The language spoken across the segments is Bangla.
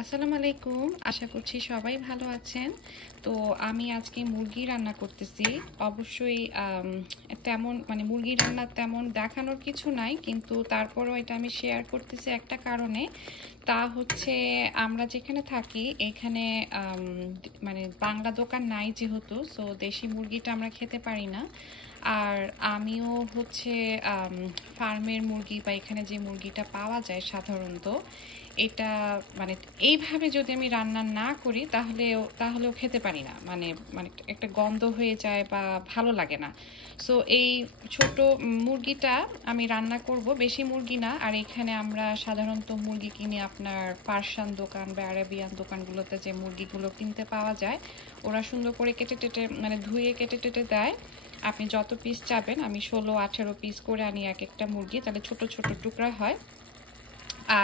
আসসালামু আলাইকুম। আশা করছি সবাই ভালো আছেন। তো আমি আজকে মুরগি রান্না করতেছি। অবশ্যই তেমন মুরগি রান্না তেমন দেখানোর কিছু নাই, কিন্তু তারপরও এটা আমি শেয়ার করতেছি একটা কারণে। তা হচ্ছে আমরা যেখানে থাকি এখানে বাংলা দোকান নাই যেহেতু, সো দেশি মুরগিটা আমরা খেতে পারি না। আর আমিও হচ্ছে ফার্মের মুরগি বা এখানে যে মুরগিটা পাওয়া যায় সাধারণত, এটা মানে এইভাবে যদি আমি রান্না না করি তাহলেও খেতে পারি না। মানে মানে একটা গন্ধ হয়ে যায় বা ভালো লাগে না। সো এই ছোট মুরগিটা আমি রান্না করব, বেশি মুরগি না। আর এখানে আমরা সাধারণত মুরগি কিনে আপনার পার্সিয়ান দোকান বা আরাবিয়ান দোকানগুলোতে যে মুরগিগুলো কিনতে পাওয়া যায়, ওরা সুন্দর করে কেটে টেটে ধুয়ে কেটে টেটে দেয়। আপনি যত পিস চাবেন, আমি 16-18 পিস করে আনি এক একটা মুরগি, তাহলে ছোট ছোট টুকরা হয়।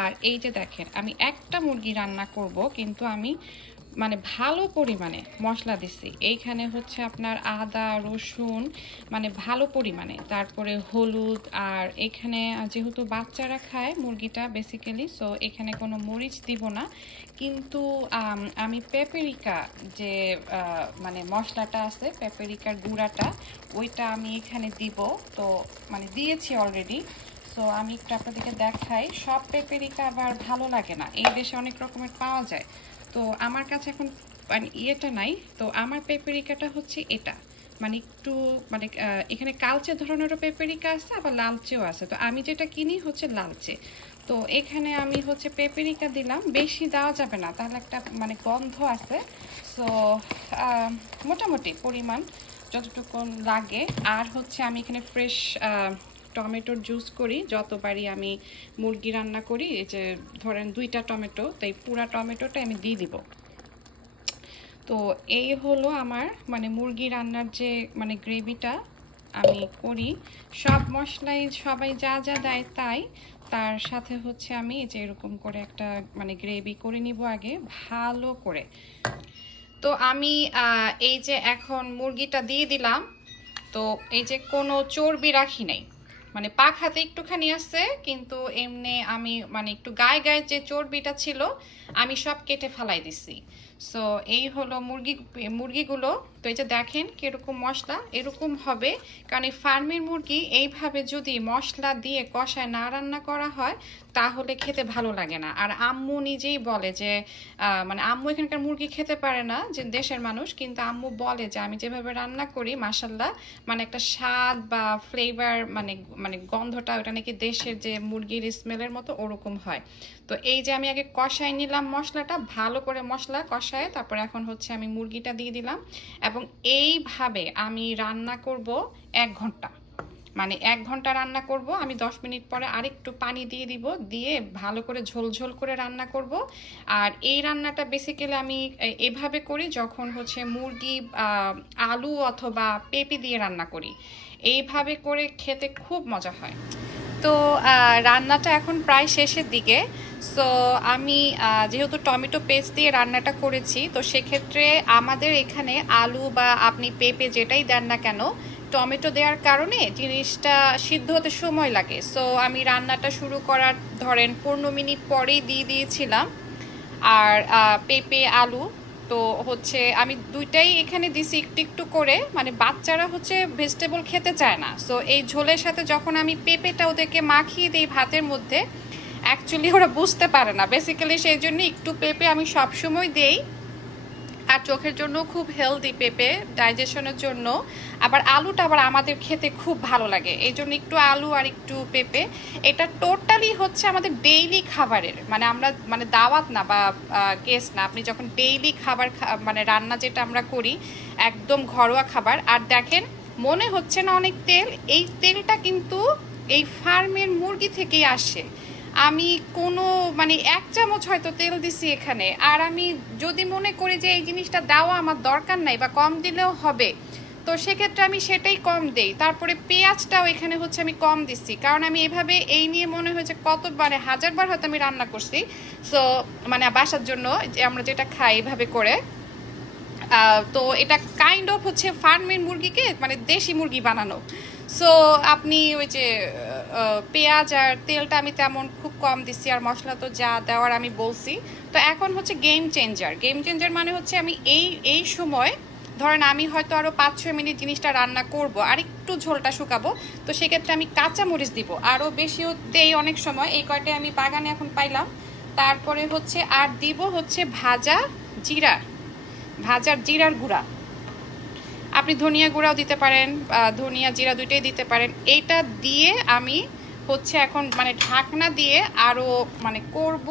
আর এই যে দেখেন, আমি একটা মুরগি রান্না করব, কিন্তু আমি ভালো পরিমাণে মশলা দিছি। এইখানে হচ্ছে আপনার আদা রসুন ভালো পরিমাণে, তারপরে হলুদ। আর এখানে যেহেতু বাচ্চারা খায় মুরগিটা বেসিক্যালি, সো এখানে কোনো মরিচ দিব না। কিন্তু আমি পেপরিকা যে মশলাটা আছে, পেপরিকার গুঁড়াটা, ওইটা আমি এখানে দিব। তো দিয়েছি অলরেডি। সো আমি একটু আপনাদেরকে দেখাই। সব পেপরিকা আবার ভালো লাগে না, এই দেশে অনেক রকমের পাওয়া যায়। তো আমার কাছে এখন ইয়েটা নাই। তো আমার পেপরিকাটা হচ্ছে এটা, একটু এখানে কালচে ধরনেরও পেপরিকা আছে, আবার লালচেও আছে। তো আমি যেটা কিনি হচ্ছে লালচে। তো এখানে আমি হচ্ছে পেপরিকা দিলাম, বেশি দেওয়া যাবে না, তাহলে একটা গন্ধ আছে। সো মোটামুটি পরিমাণ যতটুকু লাগে। আর হচ্ছে আমি এখানে ফ্রেশ টমেটোর জুস করি যতবারই আমি মুরগি রান্না করি। এই যে ধরেন 2টা টমেটো, তাই পুরা টমেটোটা আমি দিয়ে দিব। তো এই হলো আমার মুরগি রান্নার যে গ্রেভিটা আমি করি। সব মশলাই সবাই যা যা দেয় তাই, তার সাথে হচ্ছে আমি যে এরকম করে একটা গ্রেভি করে নিব আগে ভালো করে। তো আমি এই যে এখন মুরগিটা দিয়ে দিলাম। তো এই যে কোনো চর্বি রাখি নাই, পাক হাতে একটুখানি আছে, কিন্তু এমনি আমি একটু গায়ে গায়ে যে চর্বিটা ছিল আমি সব কেটে ফেলাই দিছি। সো এই হলো মুরগিগুলো। তো এই যে দেখেন কিরকম মশলা, এরকম হবে। কারণ এই ফার্মের মুরগি এইভাবে যদি মশলা দিয়ে কষায় না রান্না করা হয় তাহলে খেতে ভালো লাগে না। আর আম্মু নিজেই বলে যে আম্মু এখানকার মুরগি খেতে পারে না, যে দেশের মানুষ, কিন্তু আম্মু বলে যে আমি যেভাবে রান্না করি মাশাল্লাহ একটা স্বাদ বা ফ্লেভার গন্ধটা ওটা নাকি দেশের যে মুরগির স্মেলের মতো ওরকম হয়। তো এই যে আমি আগে কষাই নিলাম মশলাটা ভালো করে, মশলা কষায় তারপর এখন হচ্ছে আমি মুরগিটা দিয়ে দিলাম। এবং এইভাবে আমি রান্না করব 1 ঘন্টা। 1 ঘন্টা রান্না করব আমি। 10 মিনিট পরে আরেকটু পানি দিয়ে দিব, দিয়ে ভালো করে ঝোল ঝোল করে রান্না করব। আর এই রান্নাটা বেসিক্যালি আমি এভাবে করি যখন হচ্ছে মুরগি আলু অথবা পেঁপে দিয়ে রান্না করি। এইভাবে করে খেতে খুব মজা হয়। তো রান্নাটা এখন প্রায় শেষের দিকে। সো আমি যেহেতু টমেটো পেস্ট দিয়ে রান্নাটা করেছি, তো সেক্ষেত্রে আমাদের এখানে আলু বা আপনি পেঁপে যেটাই দেন না কেন, টমেটো দেওয়ার কারণে জিনিসটা সিদ্ধ হতে সময় লাগে। সো আমি রান্নাটা শুরু করার ধরেন 15 মিনিট পরেই দিয়ে দিয়েছিলাম। আর পেঁপে আলু তো হচ্ছে আমি দুইটাই এখানে দিছি একটু একটু করে। বাচ্চারা হচ্ছে ভেজিটেবল খেতে চায় না, সো এই ঝোলের সাথে যখন আমি পেঁপেটা ওদেরকে মাখিয়ে দিই ভাতের মধ্যে, অ্যাকচুয়ালি ওরা বুঝতে পারে না বেসিক্যালি, সেই জন্য একটু পেঁপে আমি সবসময় দেই। আর চোখের জন্য খুব হেলদি পেঁপে, ডাইজেশনের জন্য। আবার আলুটা আবার আমাদের খেতে খুব ভালো লাগে, এই জন্য একটু আলু আর একটু পেঁপে। এটা টোটালি হচ্ছে আমাদের ডেইলি খাবারের, আমরা দাওয়াত না বা গেস্ট না, আপনি যখন ডেইলি খাবার রান্না যেটা আমরা করি একদম ঘরোয়া খাবার। আর দেখেন মনে হচ্ছে না অনেক তেল, এই তেলটা কিন্তু এই ফার্মের মুরগি থেকেই আসে। আমি কোনো 1 চামচ হয়তো তেল দিছি এখানে। আর আমি যদি মনে করি যে এই জিনিসটা দেওয়া আমার দরকার নাই বা কম দিলেও হবে, তো সেক্ষেত্রে আমি সেটাই কম দেই। তারপরে পেঁয়াজটাও এখানে হচ্ছে আমি কম দিচ্ছি, কারণ আমি এভাবে এই নিয়ে মনে হয়েছে কত হাজারবার হয়তো আমি রান্না করছি। সো বাসার জন্য যে আমরা যেটা খাই এভাবে করে। তো এটা কাইন্ড অফ হচ্ছে ফার্মের মুরগিকে দেশি মুরগি বানানো। সো আপনি ওই যে পেঁয়াজ আর তেলটা আমি তেমন খুব কম দিছি, আর মশলা তো যা দেওয়ার আমি বলছি। তো এখন হচ্ছে গেম চেঞ্জার মানে হচ্ছে আমি এই সময় ধরেন আমি হয়তো আরও 5-6 মিনিট জিনিসটা রান্না করব, আর একটু ঝোলটা শুকাবো, তো সেক্ষেত্রে আমি কাঁচা মরিচ দিব, আরও বেশিও দেই অনেক সময়। এই কয়টায় আমি বাগানে এখন পাইলাম। তারপরে হচ্ছে আর দিব হচ্ছে ভাজার জিরার গুঁড়া। আপনি ধনিয়া গুঁড়াও দিতে পারেন, ধনিয়া জিরা দুইটাই দিতে পারেন। এইটা দিয়ে আমি হচ্ছে এখন মানে ঢাকনা দিয়ে আরও মানে করব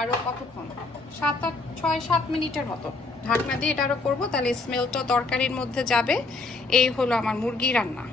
আরও কতক্ষণ, 6-7 মিনিটের মতো ঢাকনা দিয়ে এটা আরও করবো, তাহলে স্মেলটা তরকারির মধ্যে যাবে। এই হলো আমার মুরগি রান্না।